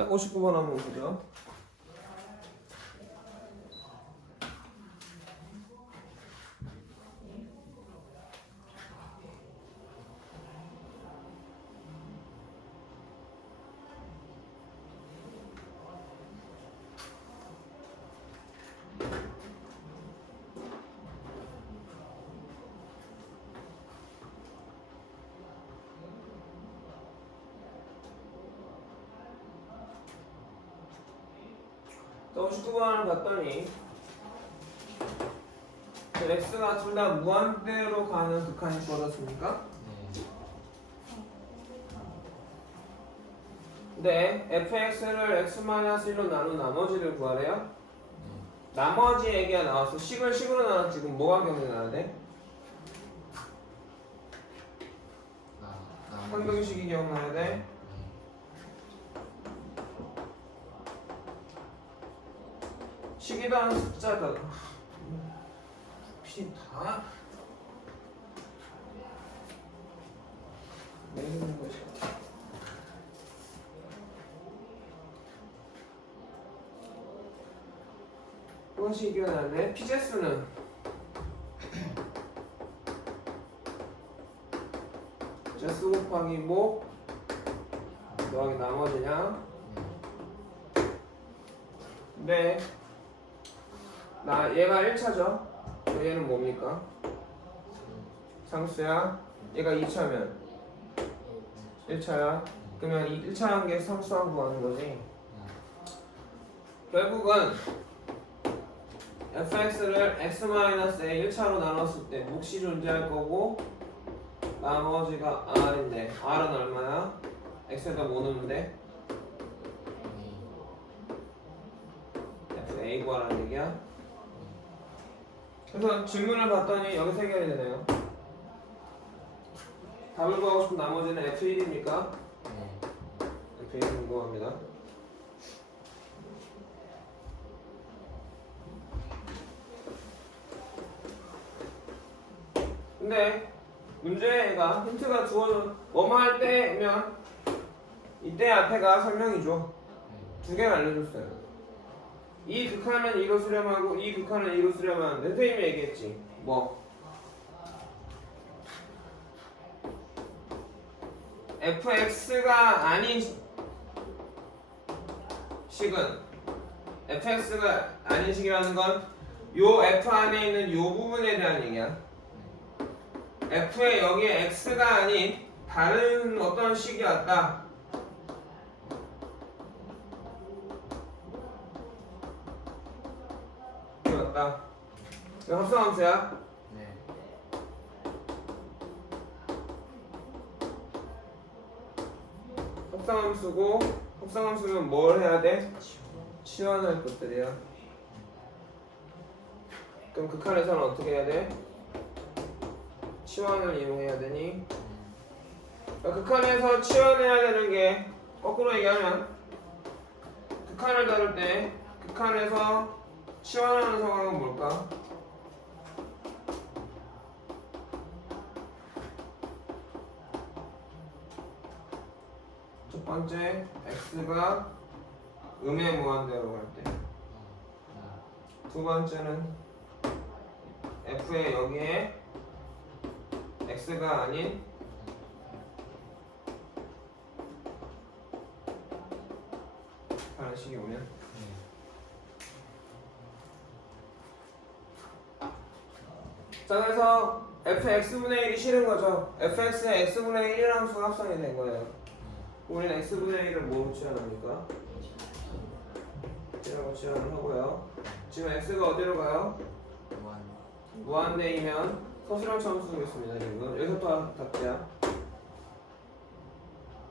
자, 59번 한번 보죠. 자, 59번을 봤더니 x가 둘 다 무한대로 가는 극한이 주어졌습니까? 네. fx를 x-1로 나눈 나머지를 구하래요. 나머지 얘기가 나와서 식을 식으로 나눴지 그럼 뭐가 돼? 나. 환경식이 기억나야 돼. 식이라는 숫자가 혹시 다 내리는 것이 그것이 기억나네. 피제수는 제수 곱하기 뭐 더하기 나머지냐? 네. 나 얘가 1차죠. 얘는 뭡니까? 상수야. 얘가 2차면 1차야. 그러면 이 1차 한게 상수한 구하는 거지. 결국은 fx를 x-a 1차로 나눴을 때 몫이 존재할 거고 나머지가 r인데 r은 얼마야? x에다 뭐 넣으면 돼? fa 구하라는 얘기야. 그래서 질문을 봤더니 여기서 해결이 되네요. 답을 구하고 싶은 나머지는 f1입니까? f1 궁금합니다. 근데 문제가 힌트가 주어져 뭐뭐 할 때면 이때 앞에가 설명이죠. 두 개를 알려줬어요. 이 극한은 이로 수렴하고 이 극한은 이로 수렴하는데 선생님이 얘기했지. 뭐 fx가 아닌 시- 식은 fx가 아닌 식이라는 건 요 f 안에 있는 요 부분에 대한 얘기야. f에 여기에 x가 아닌 다른 어떤 식이 왔다. 왔다. 이거 합성함수야. 네. 합성함수고 합성함수는 뭘 해야 돼? 치환할 것들이야. 그럼 극한에서는 어떻게 해야 돼? 치환을 이용해야 되니? 그러니까 극한에서 치환해야 되는 게 거꾸로 얘기하면 극한을 다룰 때 극한에서 치환하는 상황은 뭘까? 첫 번째 x가 음의 무한대로 갈 때. 두 번째는 f의 여기에 x가 아닌 다른 식이 오면 자 그래서 fx분의 1이 싫은 거죠 fx의 x분의 1이라는 함수가 합성이 된 거예요 우리는 x분의 1을 뭐로 치환합니까? 이라고 치환을 하고요 지금 x가 어디로 가요? 무한. 무한대이면 서술형 처음 쓰겠습니다 지금 여기서부터 답지야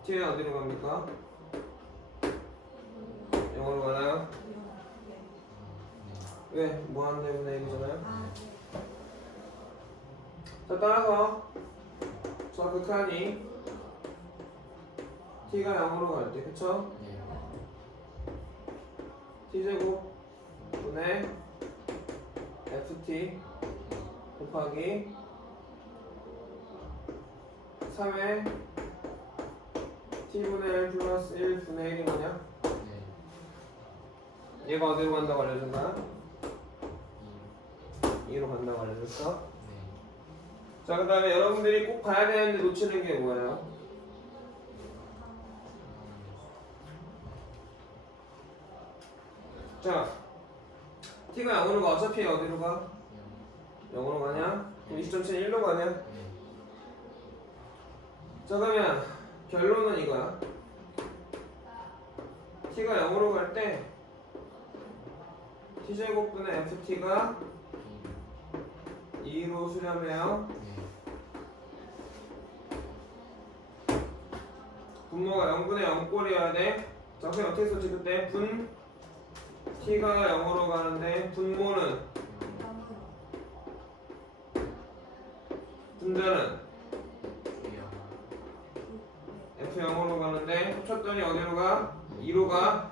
t는 어디로 갑니까? 0으로 가나요? 왜? 무한대분의 1이잖아요 자 따라서 저 극한이 t가 0으로 갈 때 그쵸? 네. t제곱 분의 ft 곱하기 3의 t분의 1 플러스 1 분의 1이 뭐냐? 네. 얘가 어디로 간다고 알려준 거야? 2 2로 간다고 알려줬어? 네 자, 그 다음에 여러분들이 꼭 봐야 되는데 놓치는 게 뭐예요? 자, t가 0으로 가. 어차피 어디로 가? 0으로 가냐? 그럼 20.7 1로 가냐? 네 자, 그러면 결론은 이거야. t가 0으로 갈 때 t제곱분의 ft가 2로 수렴해요. 네 분모가 0분의 0꼴이어야 돼. 자, 그럼 어떻게 썼지 그때? 분 t가 0으로 가는데 분모는 분자는 f 0으로 가는데 합쳤더니 어디로 가? 2로 가.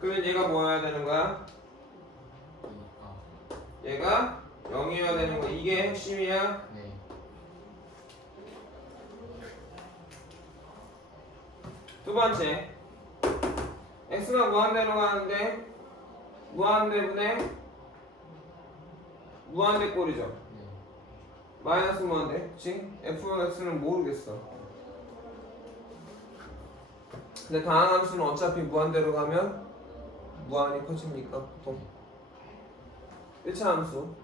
그러면 얘가 뭐여야 되는 거야? 얘가 0이어야 되는 거. 이게 핵심이야. 네 두 번째. x가 무한대로 가는데 무한대분의 무한대 꼴이죠. 네 마이너스 무한대. 그치? fx는 모르겠어. 근데 다항 함수는 어차피 무한대로 가면 무한이 커집니까? 보통. 1차 함수.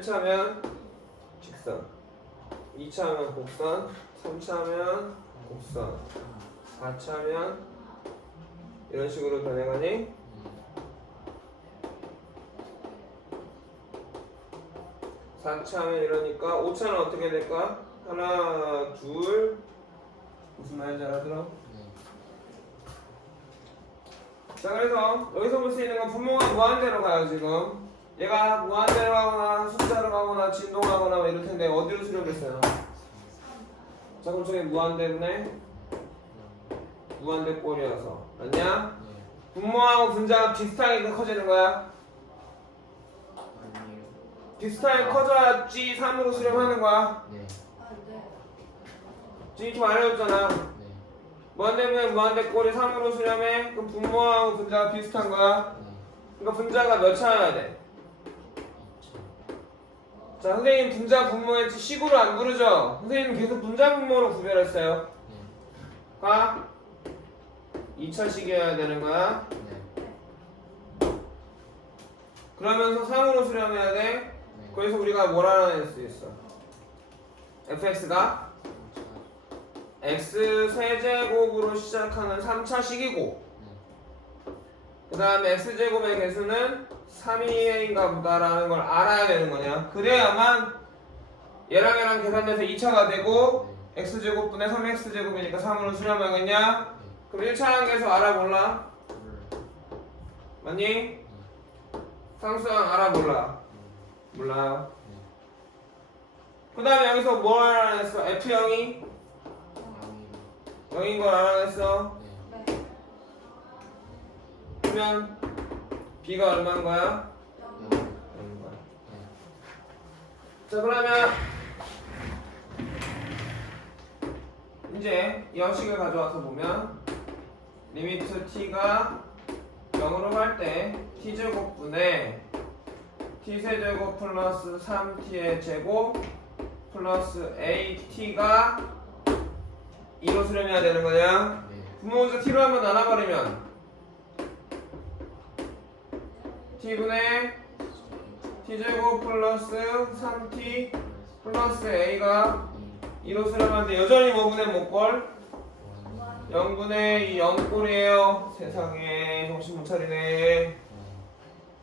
일차면 직선 2차 면 곡선 3차 면 곡선 4차 면 이런 식으로 변해가니 사차면 이러니까 5차는 어떻게 될까? 하나 둘 무슨 말인지 알아들어? 자 그래서 여기서 볼 수 있는 건 분모가 무한대로 가요 지금 얘가 무한대로 가거나 숫자로 가거나 진동하거나 뭐 이럴 텐데 어디로 수렴했어요? 자 그럼 저기 무한대분의 무한대 꼴이어서. 맞냐? 분모하고 분자가 비슷하게 커지는 거야? 비슷하게 커져야지 3으로 수렴하는 거야? 네. 지금 좀 알려줬잖아. 네. 무한대분의 무한대 꼴이 3으로 수렴해? 그럼 분모하고 분자가 비슷한 거야? 네. 그러니까 분자가 몇 차여야 돼? 자 선생님 분자 분모했지 식으로 안 부르죠? 선생님 계속 분자 분모로 구별했어요. 네. 가 2차식이어야 되는 거야? 네. 그러면서 3으로 수렴해야 돼? 네. 그래서 우리가 뭐라 할수 있어? fx가? x 세제곱으로 시작하는 3차식이고 그 다음에 x제곱의 개수는 3위인가 보다라는 걸 알아야 되는 거냐 그래야만 얘랑 얘랑 계산돼서 2차가 되고 x제곱분의 3x제곱이니까 3으로 수렴하겠냐 그럼 1차랑 계수 알아 몰라? 맞니? 상수항 알아 몰라? 몰라요 그 다음에 여기서 뭘 알아냈어? F0이 0인 걸 알아냈어 그러면 B가 얼마인 거야? 0인 거야 자 그러면 이제 이 형식을 가져와서 보면 리미트 t가 0으로 갈 때 t제곱분의 t세제곱 플러스 3t의 제곱 플러스 at가 2로 수렴해야 되는 거냐? 분모문자 t로 한번 나눠버리면 t분의 t제곱 플러스 3t 플러스 a가 2로 수렴하는데 여전히 5분의 못걸 0분의 2 0꼴이에요 세상에 정신 못 차리네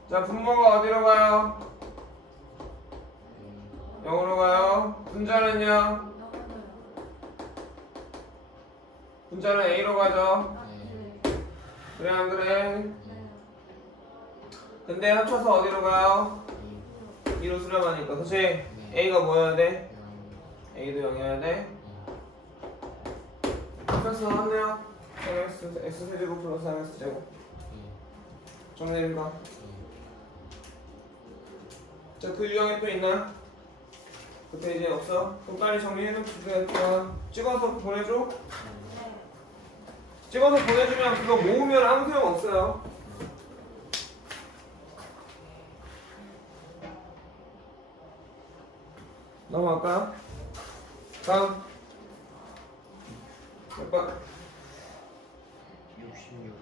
자 분모가 어디로 가요? 0으로 가요 분자는요? 분자는 a로 가죠 그래 안 그래? 근데 합쳐서 어디로 가요? 2로 수렴하니까 그치? a가 뭐여야 돼? a도 0이어야 돼? fx 나왔네요 x x 세제곱 플러스 3x 제곱 정리해봐. 자, 그 유형에 또 있나? 그 페이지에 없어? 그럼 빨리 정리해놓고 찍어서 보내줘? 네. 찍어서 보내주면 그거 모으면 아무 소용 없어요. 넘어갈까요? 다음 몇 번? 66.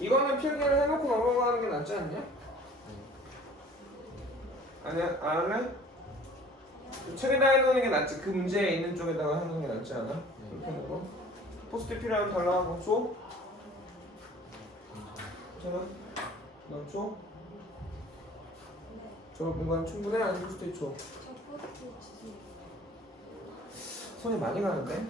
이거는 필기를 해놓고 넘어가는 게 낫지 않냐? 아니야? 안 할래? 책에다 해놓는 게 낫지 그 문제에 있는 쪽에다가 해놓는 게 낫지 않아? 그렇게 해놓고 포스트 필요하면 달라고 줘? 괜찮아? 너 줘? 저 공간 충분해? 아니 포스트 주세요. 손이 많이 가는데?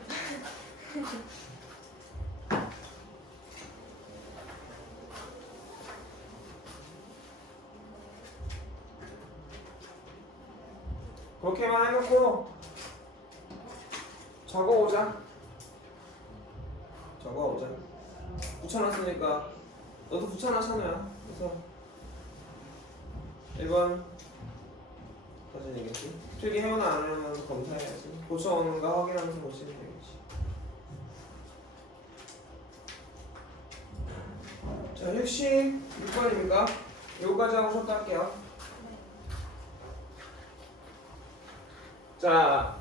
그렇게만 해놓고 적어오자 적어오자. 붙여놨으니까 너도 붙여놨잖아 그래서 1번 사진이겠지? 필기 해오나 안 해오나 검사해야지. 고쳐오는가 확인하면서 고치면 되겠지. 자 핵심 6번입니까? 여기까지 하고 쉬었다 할게요. 자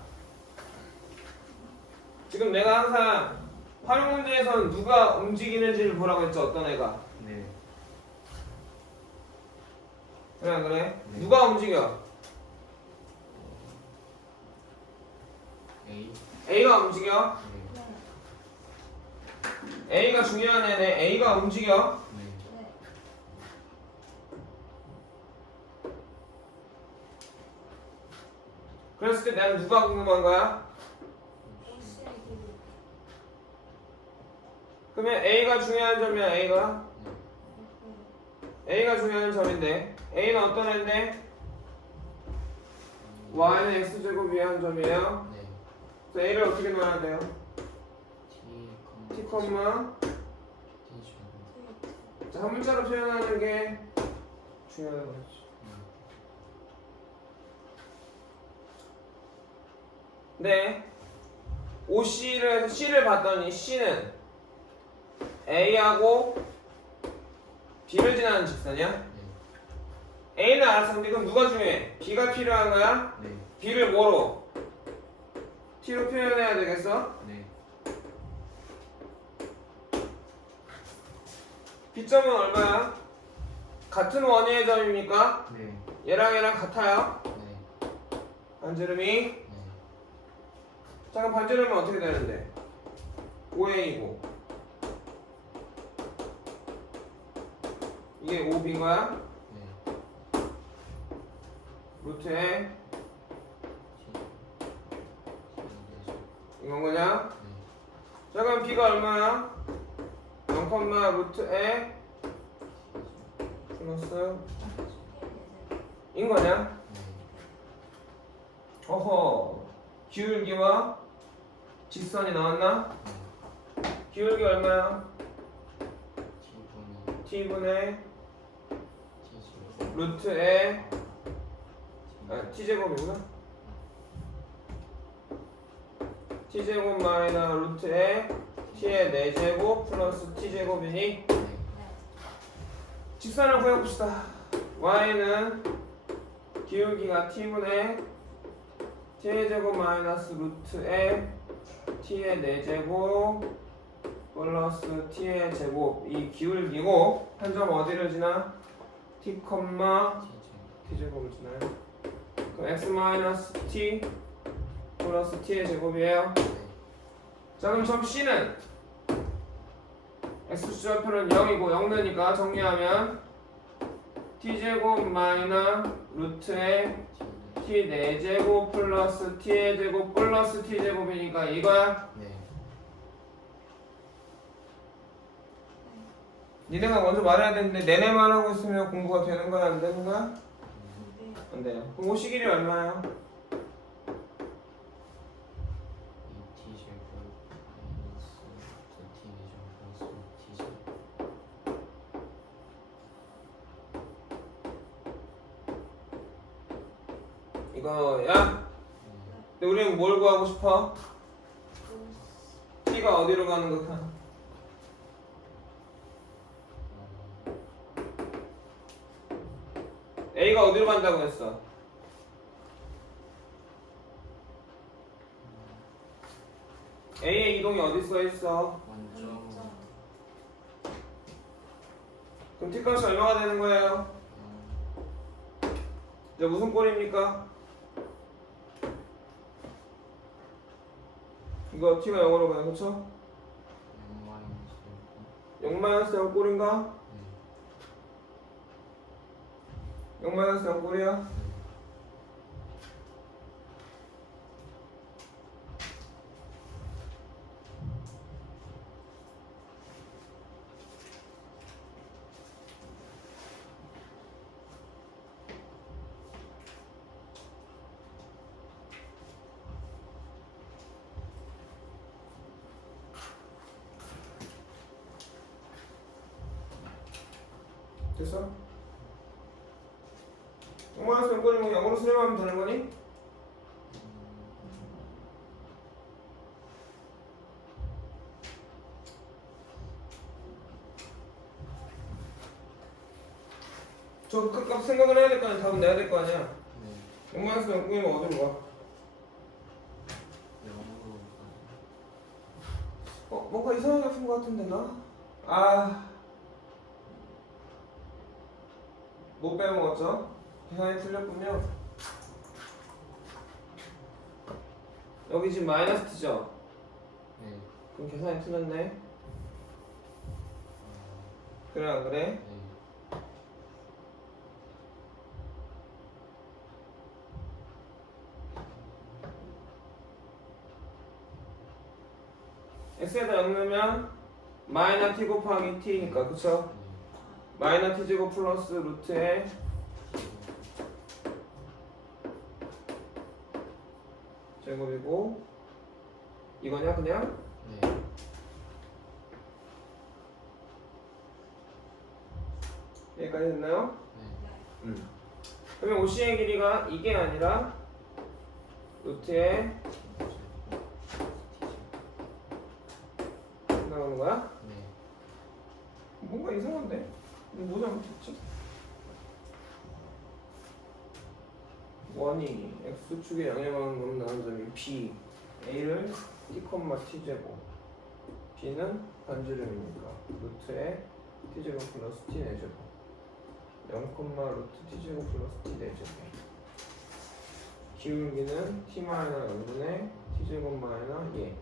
지금 내가 항상 활용 문제에서는 누가 움직이는지를 보라고 했죠 어떤 애가 네. 그래 안 그래? 네. 누가 움직여? A. A가 움직여? 네. 네. A가 중요한 애네 A가 움직여 네. 네. 그랬을 때 나는 누가 궁금한 거야? 오씨 기분. 그러면 A가 중요한 점이야 A가 A가 중요한 점인데 A는 어떤 애인데? Y는 X제곱이 한 점이에요 네. A를 어떻게 넣어야 돼요? T, 콤마. 자, 한 문자로 표현하는 게 중요한 거지 네 OC를 C를 봤더니 C는 A하고 B를 지나는 직선이야 네. A는 알았어 근데 그럼 누가 중요해? B가 필요한 거야? 네. B를 뭐로? T로 표현해야 되겠어? 네. B점은 얼마야? 같은 원위의 점입니까? 네. 얘랑 얘랑 같아요? 네. 반지름이 네. 잠깐 반지름은 어떻게 되는데? 5A이고 이게 5B인 거야? 네. 루트에 T. 이건 거냐? 네. 자 그럼 B가 얼마야? 0, 루트에 플러스 인 거냐? 네. 어허 기울기와 직선이 나왔나? 네. 기울기 얼마야? T분의. 루트 에 아, t제곱이구나 t제곱 마이너 루트 에 t의 4제곱 플러스 t제곱이니 네. 직선을 구해봅시다 y는 기울기가 t분의 t의 제곱 마이너스 루트 에 t의 4제곱 플러스 t의 제곱 이 기울기고 한 점 어디를 지나? T, T 줄. t제곱을 지나요 그럼 x 마이너스 t 플러스 t의 제곱이에요 네. 자 그럼 점 C는 x좌표는 0이고 0되니까 정리하면 t제곱 마이너 루트의 T. t 4제곱 플러스 t의 제곱 플러스 t제곱이니까 이거야 네. 니네가 먼저 말해야 되는데 내내 말하고 있으면 공부가 되는 거야 안 되는 거야? 네. 안 돼요. 그럼 옷 시기이 얼마야? 이거야? 네. 근데 우리는 뭘 구하고 싶어? 네. T가 어디로 가는 거야? A가 어디로 간다고 했어? a의 이동이 어디 써 있어? 완전 그럼 t 값이 얼마가 되는 거예요? 이제 무슨 꼴입니까? 이거 t가 0으로 가요, 그쵸? 0 마이너스 0 꼴인가? 0 마이너스 0 꼴이야? 저 끝값 생각을 해야 될 거 아니야 답은 내야 될 거 아니야 0 마이너스 0 꼴이면 어디로 가? 어? 뭔가 이상하게 푼거 같은데 나? 아... 못 빼먹었죠? 계산이 틀렸군요 여기 지금 마이너스 t죠? 그럼 계산이 틀렸네 그래 안 그래? X에다 0 넣으면 마이너 t 곱하기 t니까 그쵸? 마이너 t 제곱 플러스 루트에 제곱이고 이거냐 그냥? 여기까지 됐나요? 음. 그러면 OC의 길이가 이게 아니라 루트에 나가는 거야? 뭔가 이상한데? 뭐 잘못했지? 원이 x축에 양념하는 건 나온 점이 b a를 t, t 제곱. B는 반지름이니까 루트에 t 제곱 플러스 t 4제곱. 0, 루트 t 제곱 플러스 t 4제곱. 기울기는 t 마이너 0분의 t 제곱 마이너 예.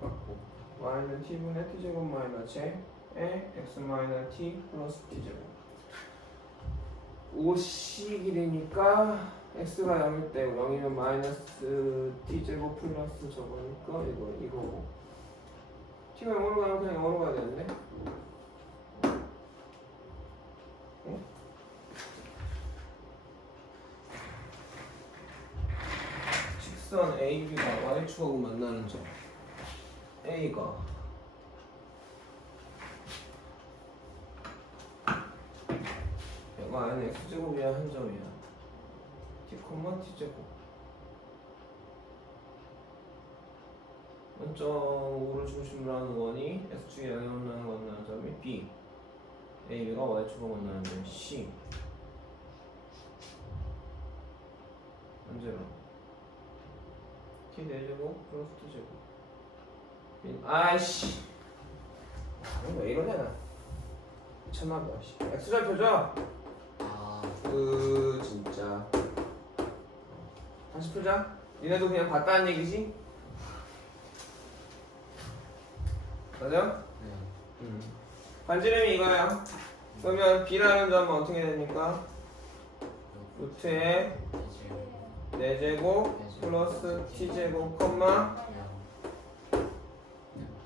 맞고 y는 t분의 t 제곱 마이너 제에 x 마이너 t 플러스 t 제곱. 5시 길이니까 x가 0일 때 0이면 마이너스 t 제곱 플러스 저거니까 이거 이거고. t가 0으로 가면 그냥 0으로 가야 되는데? 응? 직선 AB가 y축하고 만나는 점 A가 얘가 안에 x제곱이야 한 점이야. T, t제곱. 0.5를 중심으로 하는 원이 x축에 양념을 하는 만나는 점이 B. AB가 y축하고 만나는 점 C. 언제로 t 4제곱 플러스 2제곱 아이씨. 이거 왜 이러냐 참아봐 씨. X절 펴줘. 그 진짜. 다시 펴자. 니네도 그냥 봤다는 얘기지? 맞아? 응 반지름이 이거야. 그러면 B라는 점은 어떻게 됩니까? 루트에 4제곱. 플러스 T제곱 컴마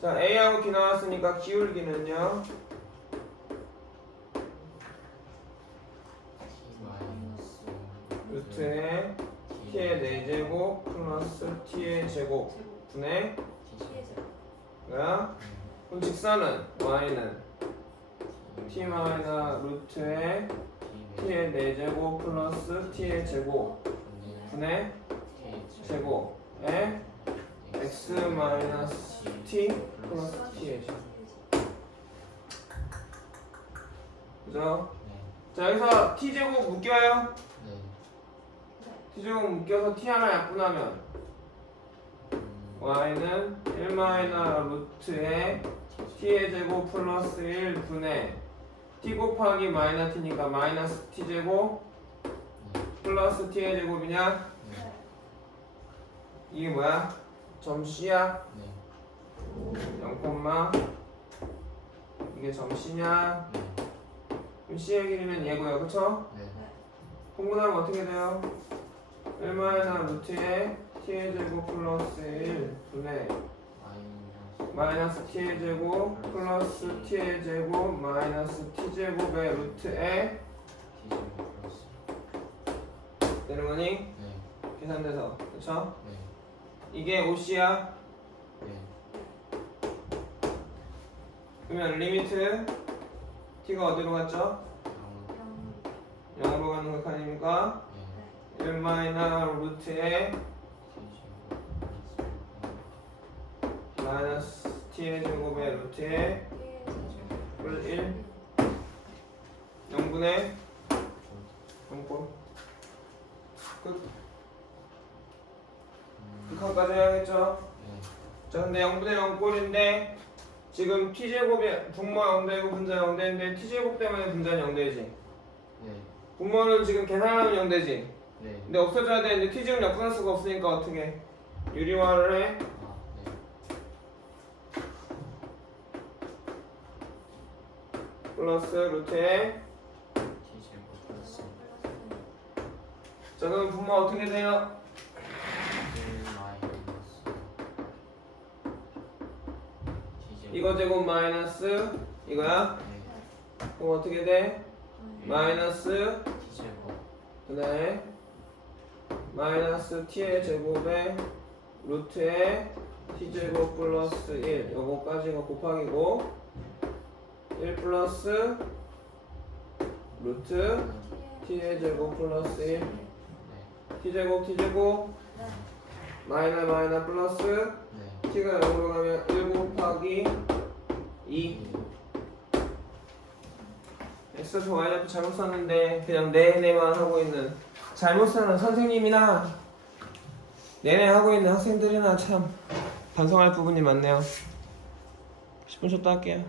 자 A하고 B 나왔으니까 기울기는요? 루트에 T의 4제곱 플러스 T의 제곱. 분의 뭐야? 그럼 직선은 Y는? T 마이너 루트에 T의 4제곱 플러스 T의 제곱. 분의 제곱에 x 마이너스 t 플러스 t의 제곱 그죠? 네. 자 여기서 t 제곱 묶여요 네. t 제곱 묶여서 t 하나 약분하면 음, y는 1 마이너 루트에 t의 제곱 플러스 1 분의 t 곱하기 마이너 t니까 마이너스 t 제곱 플러스 t의 제곱이냐? 네. 이게 뭐야? 점 c야? 네. 0 콤마 이게 점 c냐? 네. 그럼 c의 길이는 얘고요 그쵸? 네. 공분하면 어떻게 돼요? 1 마이너 루트에 t의 제곱 플러스 1 분의 마이너스 마이너스 t의 제곱 플러스 t의 제곱 마이너스 t 제곱의 루트에 T 제곱 플러스 되는 거니? 네. 계산돼서 그쵸? 네. 이게 5c야 네. 그러면 리미트 t가 어디로 갔죠? 영. 0으로 가는 극 아닙니까? 네. 1 마이너 루트에 마이너스 t의 제곱의 루트에 뿔1 0분의 0꼴 끝 음, 극한까지 해야겠죠? 네. 자 근데 0분의 0 꼴인데 지금 t제곱이 분모 0되고 분자 0되는데 t제곱 때문에 분자는 0되지 네. 분모는 지금 계산하면 0되지 네. 근데 없어져야 되는데 t제곱 약분할 수가 없으니까 어떻게 유리화를 해? 아, 네. 플러스 루트에 T 제곱 플러스 자 그럼 분모 어떻게 돼요? 이거 제곱 마이너스 이거야? 네. 그럼 어떻게 돼? 마이너스 T 제곱 그다음에 마이너스 t의 제곱에 루트에 t제곱 플러스 1 요거까지가 곱하기고 1 플러스 루트 t의 제곱 플러스 1 네. t제곱 t제곱 마이너 마이너 플러스 네. T가 0으로 가면 1 곱하기 2 엑스표 y좌표 잘못 썼는데 그냥 내내만 하고 있는 잘못 쓰는 선생님이나 내내 하고 있는 학생들이나 참 반성할 부분이 많네요. 10분 쉬었다 할게요